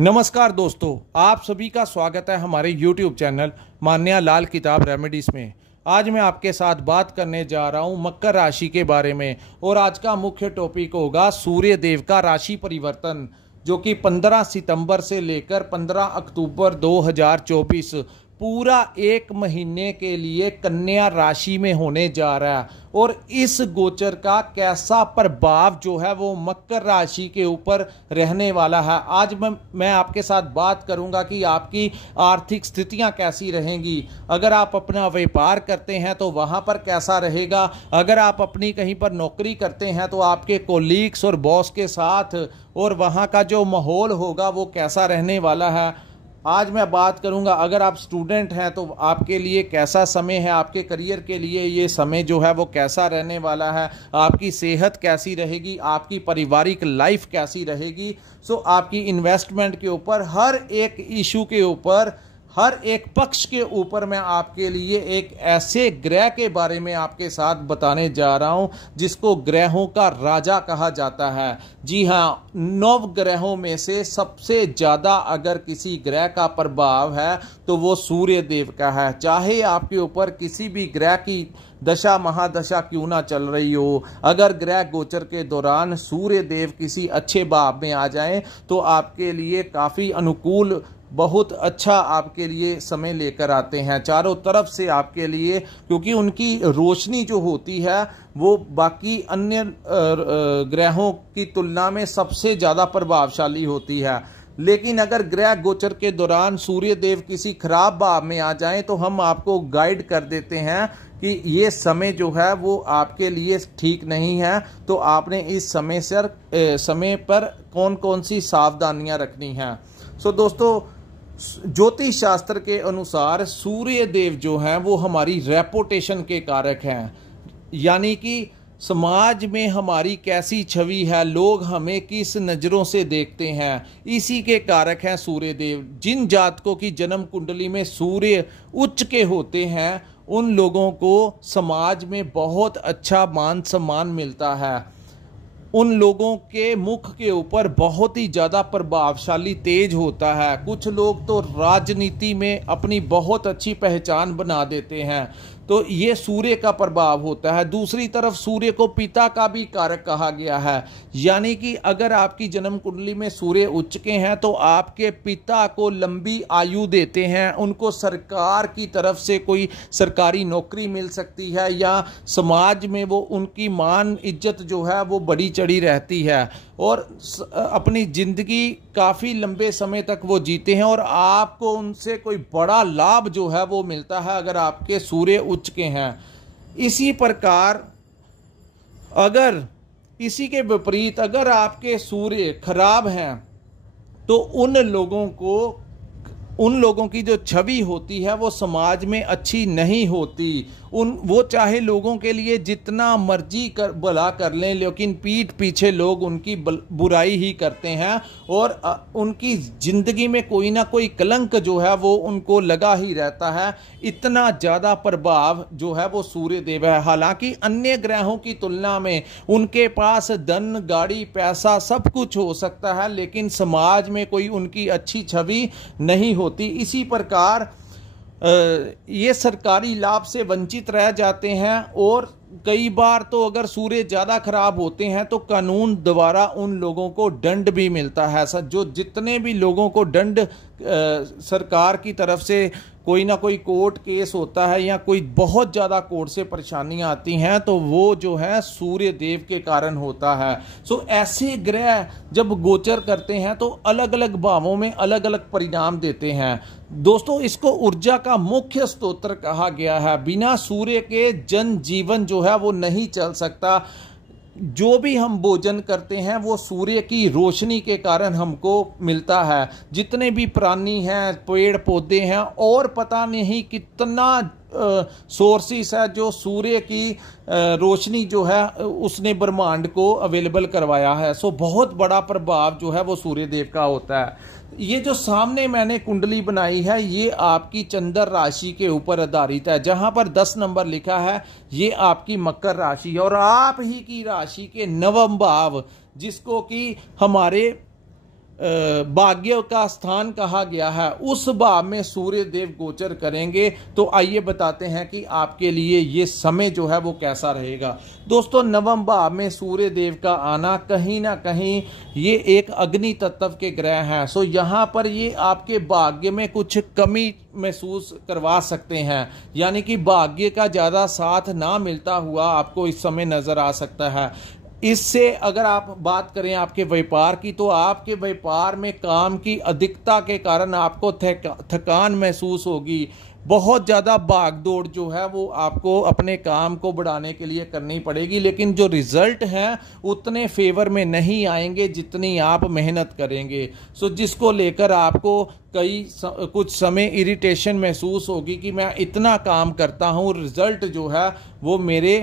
नमस्कार दोस्तों, आप सभी का स्वागत है हमारे YouTube चैनल मान्या लाल किताब रेमेडीज में। आज मैं आपके साथ बात करने जा रहा हूं मकर राशि के बारे में और आज का मुख्य टॉपिक होगा सूर्य देव का राशि परिवर्तन, जो कि 15 सितंबर से लेकर 15 अक्टूबर 2024 पूरा एक महीने के लिए कन्या राशि में होने जा रहा है। और इस गोचर का कैसा प्रभाव जो है वो मकर राशि के ऊपर रहने वाला है, आज मैं आपके साथ बात करूंगा कि आपकी आर्थिक स्थितियां कैसी रहेंगी। अगर आप अपना व्यापार करते हैं तो वहां पर कैसा रहेगा, अगर आप अपनी कहीं पर नौकरी करते हैं तो आपके कोलीग्स और बॉस के साथ और वहां का जो माहौल होगा वो कैसा रहने वाला है। आज मैं बात करूंगा अगर आप स्टूडेंट हैं तो आपके लिए कैसा समय है, आपके करियर के लिए ये समय जो है वो कैसा रहने वाला है, आपकी सेहत कैसी रहेगी, आपकी पारिवारिक लाइफ कैसी रहेगी। सो आपकी इन्वेस्टमेंट के ऊपर, हर एक इशू के ऊपर, हर एक पक्ष के ऊपर मैं आपके लिए एक ऐसे ग्रह के बारे में आपके साथ बताने जा रहा हूं जिसको ग्रहों का राजा कहा जाता है। जी हाँ, 9 ग्रहों में से सबसे ज्यादा अगर किसी ग्रह का प्रभाव है तो वो सूर्य देव का है। चाहे आपके ऊपर किसी भी ग्रह की दशा महादशा क्यों ना चल रही हो, अगर ग्रह गोचर के दौरान सूर्य देव किसी अच्छे भाव में आ जाएं तो आपके लिए काफी अनुकूल, बहुत अच्छा आपके लिए समय लेकर आते हैं चारों तरफ से आपके लिए, क्योंकि उनकी रोशनी जो होती है वो बाकी अन्य ग्रहों की तुलना में सबसे ज्यादा प्रभावशाली होती है। लेकिन अगर ग्रह गोचर के दौरान सूर्य देव किसी खराब भाव में आ जाएं तो हम आपको गाइड कर देते हैं कि ये समय जो है वो आपके लिए ठीक नहीं है, तो आपने इस समय पर कौन कौन सी सावधानियां रखनी हैं। सो दोस्तों, ज्योतिष शास्त्र के अनुसार सूर्य देव जो हैं वो हमारी रेपुटेशन के कारक हैं, यानी कि समाज में हमारी कैसी छवि है, लोग हमें किस नज़रों से देखते हैं, इसी के कारक हैं सूर्य देव। जिन जातकों की जन्म कुंडली में सूर्य उच्च के होते हैं उन लोगों को समाज में बहुत अच्छा मान सम्मान मिलता है, उन लोगों के मुख के ऊपर बहुत ही ज़्यादा प्रभावशाली तेज होता है। कुछ लोग तो राजनीति में अपनी बहुत अच्छी पहचान बना देते हैं, तो ये सूर्य का प्रभाव होता है। दूसरी तरफ सूर्य को पिता का भी कारक कहा गया है, यानी कि अगर आपकी जन्म कुंडली में सूर्य उच्च के हैं तो आपके पिता को लंबी आयु देते हैं, उनको सरकार की तरफ से कोई सरकारी नौकरी मिल सकती है या समाज में वो उनकी मान इज्जत जो है वो बड़ी चढ़ी रहती है और अपनी जिंदगी काफ़ी लंबे समय तक वो जीते हैं और आपको उनसे कोई बड़ा लाभ जो है वो मिलता है अगर आपके सूर्य उच्च के हैं। इसी प्रकार अगर इसी के विपरीत अगर आपके सूर्य खराब हैं तो उन लोगों की जो छवि होती है वो समाज में अच्छी नहीं होती। वो चाहे लोगों के लिए जितना मर्जी भला कर लें, लेकिन पीठ पीछे लोग उनकी बुराई ही करते हैं और उनकी जिंदगी में कोई ना कोई कलंक जो है वो उनको लगा ही रहता है। इतना ज़्यादा प्रभाव जो है वो सूर्य देव है। हालांकि अन्य ग्रहों की तुलना में उनके पास धन, गाड़ी, पैसा सब कुछ हो सकता है, लेकिन समाज में कोई उनकी अच्छी छवि नहीं होती। इसी प्रकार ये सरकारी लाभ से वंचित रह जाते हैं और कई बार तो अगर सूर्य ज़्यादा खराब होते हैं तो कानून द्वारा उन लोगों को दंड भी मिलता है। जो जितने भी लोगों को दंड सरकार की तरफ से कोई ना कोई कोर्ट केस होता है या कोई बहुत ज़्यादा कोर्ट से परेशानियां आती हैं तो वो जो है सूर्य देव के कारण होता है। सो ऐसे ग्रह जब गोचर करते हैं तो अलग अलग भावों में अलग अलग परिणाम देते हैं। दोस्तों, इसको ऊर्जा का मुख्य स्तोत्र कहा गया है। बिना सूर्य के जन जीवन जो है वो नहीं चल सकता। जो भी हम भोजन करते हैं वो सूर्य की रोशनी के कारण हमको मिलता है। जितने भी प्राणी हैं, पेड़ पौधे हैं और पता नहीं कितना सोर्सेस है जो सूर्य की रोशनी जो है उसने ब्रह्मांड को अवेलेबल करवाया है। सो बहुत बड़ा प्रभाव जो है वो सूर्य देव का होता है। ये जो सामने मैंने कुंडली बनाई है ये आपकी चंद्र राशि के ऊपर आधारित है। जहां पर 10 नंबर लिखा है ये आपकी मकर राशि और आप ही की राशि के नवम भाव, जिसको कि हमारे भाग्य का स्थान कहा गया है, उस भाव में सूर्य देव गोचर करेंगे। तो आइए बताते हैं कि आपके लिए ये समय जो है वो कैसा रहेगा। दोस्तों, नवम भाव में सूर्य देव का आना कहीं ना कहीं ये एक अग्नि तत्व के ग्रह हैं। सो यहाँ पर ये आपके भाग्य में कुछ कमी महसूस करवा सकते हैं, यानी कि भाग्य का ज़्यादा साथ ना मिलता हुआ आपको इस समय नज़र आ सकता है। इससे अगर आप बात करें आपके व्यापार की, तो आपके व्यापार में काम की अधिकता के कारण आपको थकान महसूस होगी। बहुत ज़्यादा भाग दौड़ जो है वो आपको अपने काम को बढ़ाने के लिए करनी पड़ेगी, लेकिन जो रिजल्ट हैं उतने फेवर में नहीं आएंगे जितनी आप मेहनत करेंगे। सो जिसको लेकर आपको कुछ समय इरिटेशन महसूस होगी कि मैं इतना काम करता हूँ, रिजल्ट जो है वो मेरे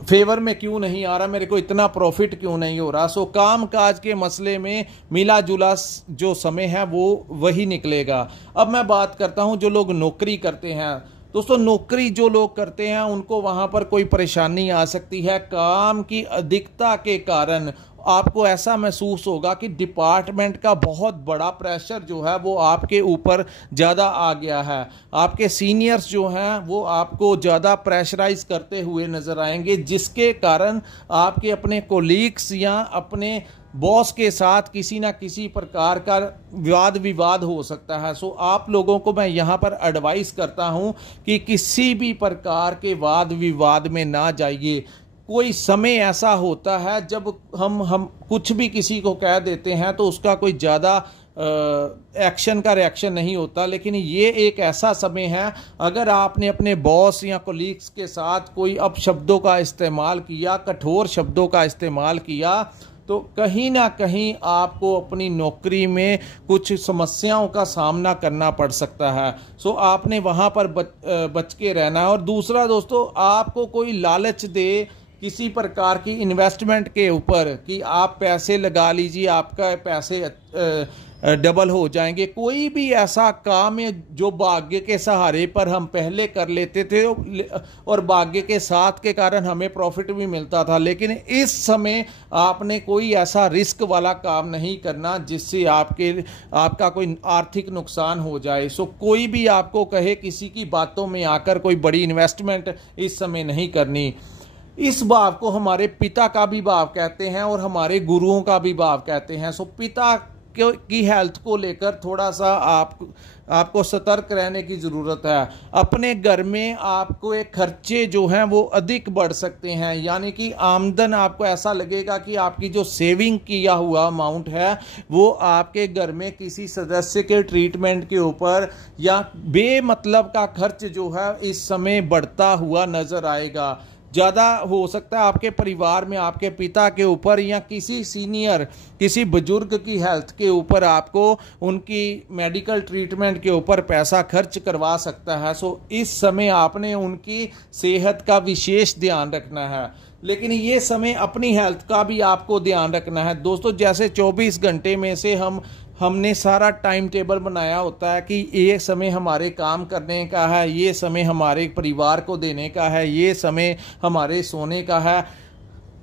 फेवर में क्यों नहीं आ रहा, मेरे को इतना प्रॉफिट क्यों नहीं हो रहा। सो काम काज के मसले में मिला जुला जो समय है वो वही निकलेगा। अब मैं बात करता हूं जो लोग नौकरी करते हैं। दोस्तों, नौकरी जो लोग करते हैं उनको वहां पर कोई परेशानी आ सकती है। काम की अधिकता के कारण आपको ऐसा महसूस होगा कि डिपार्टमेंट का बहुत बड़ा प्रेशर जो है वो आपके ऊपर ज़्यादा आ गया है। आपके सीनियर्स जो हैं वो आपको ज़्यादा प्रेशराइज करते हुए नज़र आएंगे, जिसके कारण आपके अपने कोलीग्स या अपने बॉस के साथ किसी ना किसी प्रकार का वाद विवाद हो सकता है। सो आप लोगों को मैं यहाँ पर एडवाइस करता हूँ कि किसी भी प्रकार के वाद विवाद में ना जाइए। कोई समय ऐसा होता है जब हम कुछ भी किसी को कह देते हैं तो उसका कोई ज़्यादा एक्शन का रिएक्शन नहीं होता, लेकिन ये एक ऐसा समय है अगर आपने अपने बॉस या कोलीग्स के साथ कोई अपशब्दों का इस्तेमाल किया, कठोर शब्दों का इस्तेमाल किया, तो कहीं ना कहीं आपको अपनी नौकरी में कुछ समस्याओं का सामना करना पड़ सकता है। सो आपने वहाँ पर बच के रहना है। और दूसरा दोस्तों, आपको कोई लालच दे किसी प्रकार की इन्वेस्टमेंट के ऊपर कि आप पैसे लगा लीजिए, आपका पैसे डबल हो जाएंगे। कोई भी ऐसा काम है जो भाग्य के सहारे पर हम पहले कर लेते थे और भाग्य के साथ के कारण हमें प्रॉफिट भी मिलता था, लेकिन इस समय आपने कोई ऐसा रिस्क वाला काम नहीं करना जिससे आपका कोई आर्थिक नुकसान हो जाए। सो कोई भी आपको कहे किसी की बातों में आकर कोई बड़ी इन्वेस्टमेंट इस समय नहीं करनी। इस भाव को हमारे पिता का भी भाव कहते हैं और हमारे गुरुओं का भी भाव कहते हैं। सो पिता की हेल्थ को लेकर थोड़ा सा आपको सतर्क रहने की ज़रूरत है। अपने घर में आपको एक खर्चे जो हैं वो अधिक बढ़ सकते हैं, यानी कि आमदन आपको ऐसा लगेगा कि आपकी जो सेविंग किया हुआ अमाउंट है वो आपके घर में किसी सदस्य के ट्रीटमेंट के ऊपर या बेमतलब का खर्च जो है इस समय बढ़ता हुआ नज़र आएगा। ज़्यादा हो सकता है आपके परिवार में आपके पिता के ऊपर या किसी सीनियर किसी बुजुर्ग की हेल्थ के ऊपर आपको उनकी मेडिकल ट्रीटमेंट के ऊपर पैसा खर्च करवा सकता है। सो इस समय आपने उनकी सेहत का विशेष ध्यान रखना है, लेकिन ये समय अपनी हेल्थ का भी आपको ध्यान रखना है। दोस्तों, जैसे 24 घंटे में से हमने सारा टाइम टेबल बनाया होता है कि ये समय हमारे काम करने का है, ये समय हमारे परिवार को देने का है, ये समय हमारे सोने का है।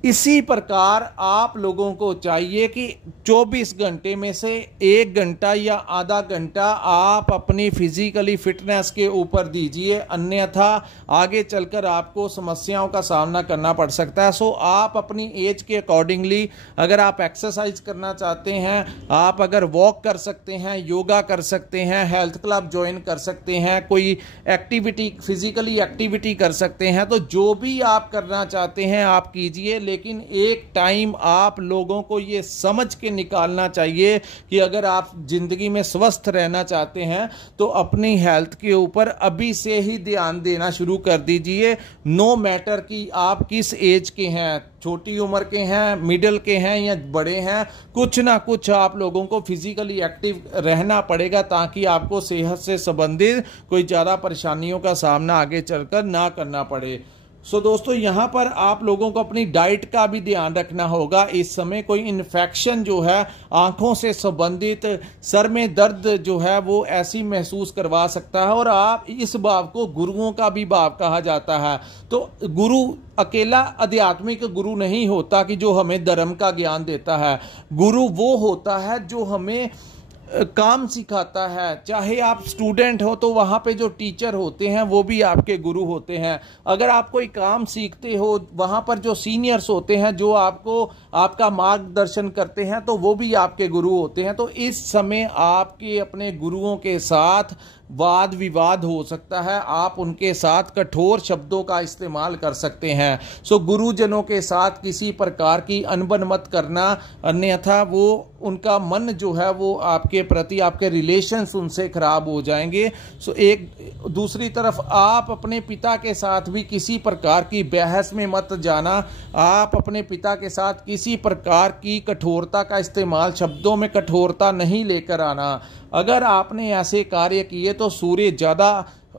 इसी प्रकार आप लोगों को चाहिए कि 24 घंटे में से 1 घंटा या आधा घंटा आप अपनी फिजिकली फिटनेस के ऊपर दीजिए, अन्यथा आगे चलकर आपको समस्याओं का सामना करना पड़ सकता है। सो आप अपनी एज के अकॉर्डिंगली अगर आप एक्सरसाइज करना चाहते हैं, आप अगर वॉक कर सकते हैं, योगा कर सकते हैं, हेल्थ क्लब ज्वाइन कर सकते हैं, कोई एक्टिविटी फिजिकली एक्टिविटी कर सकते हैं, तो जो भी आप करना चाहते हैं आप कीजिए। लेकिन एक टाइम आप लोगों को ये समझ के निकालना चाहिए कि अगर आप जिंदगी में स्वस्थ रहना चाहते हैं तो अपनी हेल्थ के ऊपर अभी से ही ध्यान देना शुरू कर दीजिए। नो मैटर कि आप किस एज के हैं, छोटी उम्र के हैं, मिडिल के हैं या बड़े हैं, कुछ ना कुछ आप लोगों को फिजिकली एक्टिव रहना पड़ेगा ताकि आपको सेहत से संबंधित कोई ज़्यादा परेशानियों का सामना आगे चलकर ना करना पड़े। सो दोस्तों यहाँ पर आप लोगों को अपनी डाइट का भी ध्यान रखना होगा। इस समय कोई इन्फेक्शन जो है आंखों से संबंधित, सर में दर्द जो है वो ऐसी महसूस करवा सकता है। और आप इस भाव को गुरुओं का भी भाव कहा जाता है। तो गुरु अकेला आध्यात्मिक गुरु नहीं होता कि जो हमें धर्म का ज्ञान देता है। गुरु वो होता है जो हमें काम सिखाता है। चाहे आप स्टूडेंट हो तो वहाँ पे जो टीचर होते हैं वो भी आपके गुरु होते हैं। अगर आप कोई काम सीखते हो, वहाँ पर जो सीनियर्स होते हैं जो आपको आपका मार्गदर्शन करते हैं तो वो भी आपके गुरु होते हैं। तो इस समय आपके अपने गुरुओं के साथ वाद विवाद हो सकता है। आप उनके साथ कठोर शब्दों का इस्तेमाल कर सकते हैं। सो गुरुजनों के साथ किसी प्रकार की अनबन मत करना, अन्यथा वो उनका मन जो है वो आपके प्रति, आपके रिलेशंस उनसे खराब हो जाएंगे। सो एक दूसरी तरफ आप अपने पिता के साथ भी किसी प्रकार की बहस में मत जाना। आप अपने पिता के साथ किसी प्रकार की कठोरता का इस्तेमाल, शब्दों में कठोरता नहीं लेकर आना। अगर आपने ऐसे कार्य किए तो सूर्य ज़्यादा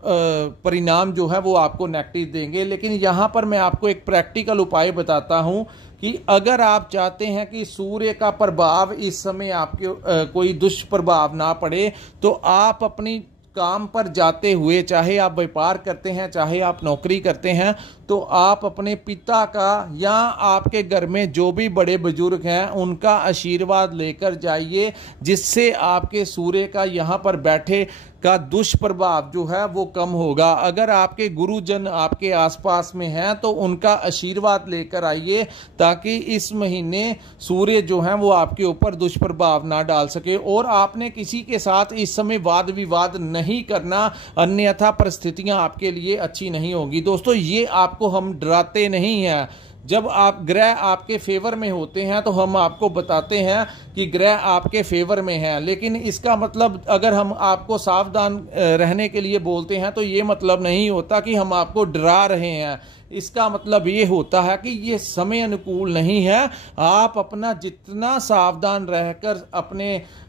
परिणाम जो है वो आपको नेगेटिव देंगे। लेकिन यहाँ पर मैं आपको एक प्रैक्टिकल उपाय बताता हूँ कि अगर आप चाहते हैं कि सूर्य का प्रभाव इस समय आपके कोई दुष्प्रभाव ना पड़े, तो आप अपनी काम पर जाते हुए, चाहे आप व्यापार करते हैं चाहे आप नौकरी करते हैं, तो आप अपने पिता का या आपके घर में जो भी बड़े बुजुर्ग हैं उनका आशीर्वाद लेकर जाइए, जिससे आपके सूर्य का यहाँ पर बैठे का दुष्प्रभाव जो है वो कम होगा। अगर आपके गुरुजन आपके आसपास में हैं तो उनका आशीर्वाद लेकर आइए, ताकि इस महीने सूर्य जो है वो आपके ऊपर दुष्प्रभाव ना डाल सके। और आपने किसी के साथ इस समय वाद विवाद नहीं करना, अन्यथा परिस्थितियां आपके लिए अच्छी नहीं होगी। दोस्तों ये आपको हम डराते नहीं हैं। जब आप ग्रह आपके फेवर में होते हैं तो हम आपको बताते हैं कि ग्रह आपके फेवर में हैं, लेकिन इसका मतलब अगर हम आपको सावधान रहने के लिए बोलते हैं तो ये मतलब नहीं होता कि हम आपको डरा रहे हैं। इसका मतलब ये होता है कि ये समय अनुकूल नहीं है। आप अपना जितना सावधान रहकर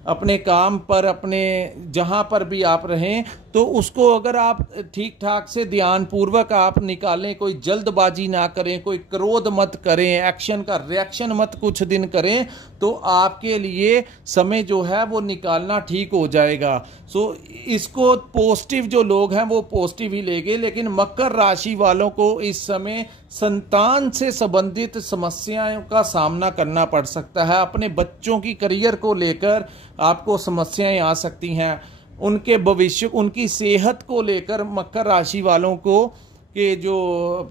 अपने काम पर, अपने जहां पर भी आप रहें, तो उसको अगर आप ठीक ठाक से ध्यान पूर्वक आप निकालें, कोई जल्दबाजी ना करें, कोई क्रोध मत करें, एक्शन का रिएक्शन मत कुछ दिन करें, तो आपके लिए समय जो है वो निकालना ठीक हो जाएगा। सो इसको पॉजिटिव जो लोग हैं वो पॉजिटिव ही लेंगे। लेकिन मकर राशि वालों को इस समय संतान से संबंधित समस्याओं का सामना करना पड़ सकता है। अपने बच्चों की करियर को लेकर आपको समस्याएं आ सकती हैं। उनके भविष्य, उनकी सेहत को लेकर मकर राशि वालों को कि जो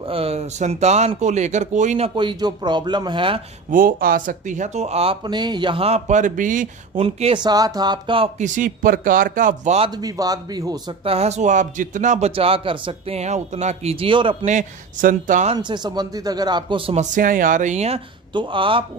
संतान को लेकर कोई ना कोई जो प्रॉब्लम है वो आ सकती है। तो आपने यहाँ पर भी उनके साथ आपका किसी प्रकार का वाद विवाद भी हो सकता है। सो आप जितना बचा कर सकते हैं उतना कीजिए। और अपने संतान से संबंधित अगर आपको समस्याएं आ रही हैं तो आप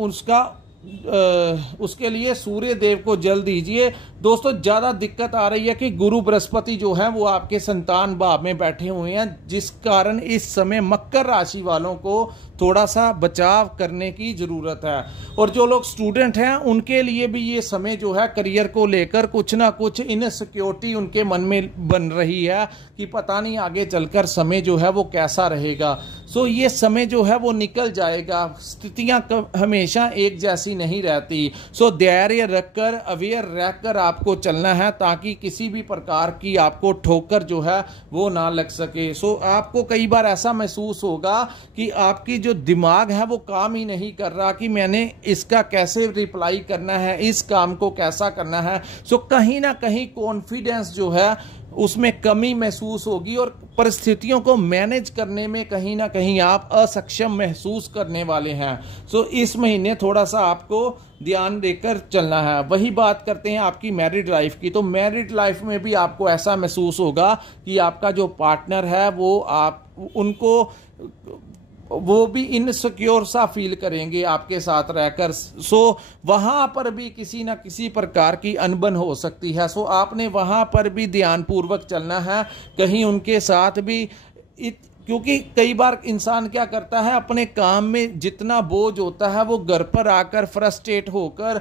उसके लिए सूर्य देव को जल दीजिए। दोस्तों ज्यादा दिक्कत आ रही है कि गुरु बृहस्पति जो है वो आपके संतान भाव में बैठे हुए हैं, जिस कारण इस समय मकर राशि वालों को थोड़ा सा बचाव करने की जरूरत है। और जो लोग स्टूडेंट हैं उनके लिए भी ये समय जो है करियर को लेकर कुछ ना कुछ इनसिक्योरिटी उनके मन में बन रही है कि पता नहीं आगे चलकर समय जो है वो कैसा रहेगा। सो ये समय जो है वो निकल जाएगा। स्थितियां हमेशा एक जैसी नहीं रहती। सो धैर्य रखकर, अवेयर रहकर आपको चलना है, ताकि किसी भी प्रकार की आपको ठोकर जो है वो ना लग सके। सो आपको कई बार ऐसा महसूस होगा कि आपकी जो दिमाग है वो काम ही नहीं कर रहा कि मैंने इसका कैसे रिप्लाई करना है, इस काम को कैसा करना है। सो कहीं ना कहीं कॉन्फिडेंस जो है उसमें कमी महसूस होगी और परिस्थितियों को मैनेज करने में कहीं ना कहीं आप असक्षम महसूस करने वाले हैं। सो इस महीने थोड़ा सा आपको ध्यान देकर चलना है। वही बात करते हैं आपकी मैरिड लाइफ की। तो मैरिड लाइफ में भी आपको ऐसा महसूस होगा कि आपका जो पार्टनर है वो भी इनसिक्योर सा फील करेंगे आपके साथ रहकर। सो वहां पर भी किसी ना किसी प्रकार की अनबन हो सकती है। सो आपने वहां पर भी ध्यानपूर्वक चलना है। कहीं उनके साथ भी क्योंकि कई बार इंसान क्या करता है, अपने काम में जितना बोझ होता है वो घर पर आकर फ्रस्ट्रेट होकर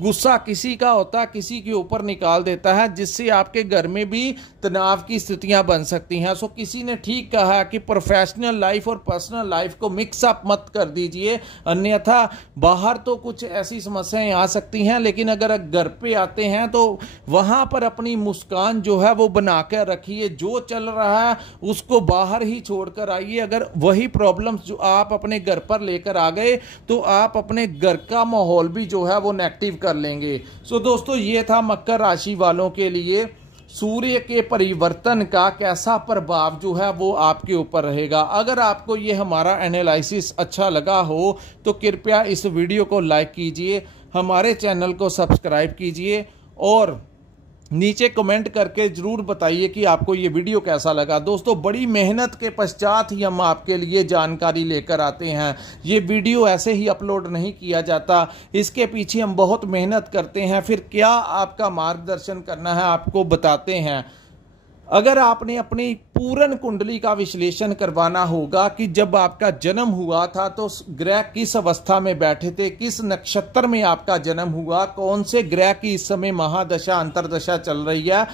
गुस्सा किसी का होता है किसी के ऊपर निकाल देता है, जिससे आपके घर में भी तनाव की स्थितियां बन सकती हैं। सो किसी ने ठीक कहा कि प्रोफेशनल लाइफ और पर्सनल लाइफ को मिक्स अप मत कर दीजिए, अन्यथा बाहर तो कुछ ऐसी समस्याएं आ सकती हैं, लेकिन अगर घर पे आते हैं तो वहां पर अपनी मुस्कान जो है वो बनाकर रखिए। जो चल रहा है उसको बाहर ही छोड़कर आइए। अगर वही प्रॉब्लम्स जो आप अपने घर पर लेकर आ गए तो आप अपने घर का माहौल भी जो है वो नेगेटिव कर लेंगे। सो दोस्तों, ये था मकर राशि वालों के लिए सूर्य के परिवर्तन का कैसा प्रभाव जो है वो आपके ऊपर रहेगा। अगर आपको ये हमारा एनालिसिस अच्छा लगा हो तो कृपया इस वीडियो को लाइक कीजिए, हमारे चैनल को सब्सक्राइब कीजिए और नीचे कमेंट करके जरूर बताइए कि आपको ये वीडियो कैसा लगा। दोस्तों, बड़ी मेहनत के पश्चात ही हम आपके लिए जानकारी लेकर आते हैं। ये वीडियो ऐसे ही अपलोड नहीं किया जाता, इसके पीछे हम बहुत मेहनत करते हैं, फिर क्या आपका मार्गदर्शन करना है आपको बताते हैं। अगर आपने अपनी पूर्ण कुंडली का विश्लेषण करवाना होगा कि जब आपका जन्म हुआ था तो ग्रह किस अवस्था में बैठे थे, किस नक्षत्र में आपका जन्म हुआ, कौन से ग्रह की इस समय महादशा अंतरदशा चल रही है,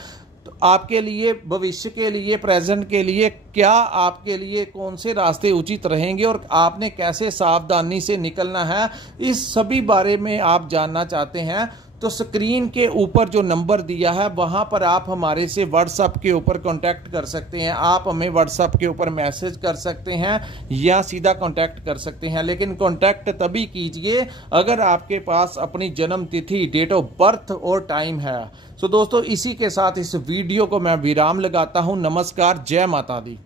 तो आपके लिए भविष्य के लिए प्रेजेंट के लिए क्या आपके लिए कौन से रास्ते उचित रहेंगे और आपने कैसे सावधानी से निकलना है, इस सभी बारे में आप जानना चाहते हैं तो स्क्रीन के ऊपर जो नंबर दिया है वहां पर आप हमारे से व्हाट्सएप के ऊपर कांटेक्ट कर सकते हैं। आप हमें व्हाट्सएप के ऊपर मैसेज कर सकते हैं या सीधा कांटेक्ट कर सकते हैं, लेकिन कांटेक्ट तभी कीजिए अगर आपके पास अपनी जन्म तिथि, डेट ऑफ बर्थ और टाइम है। सो दोस्तों, इसी के साथ इस वीडियो को मैं विराम लगाता हूं। नमस्कार, जय माता दी।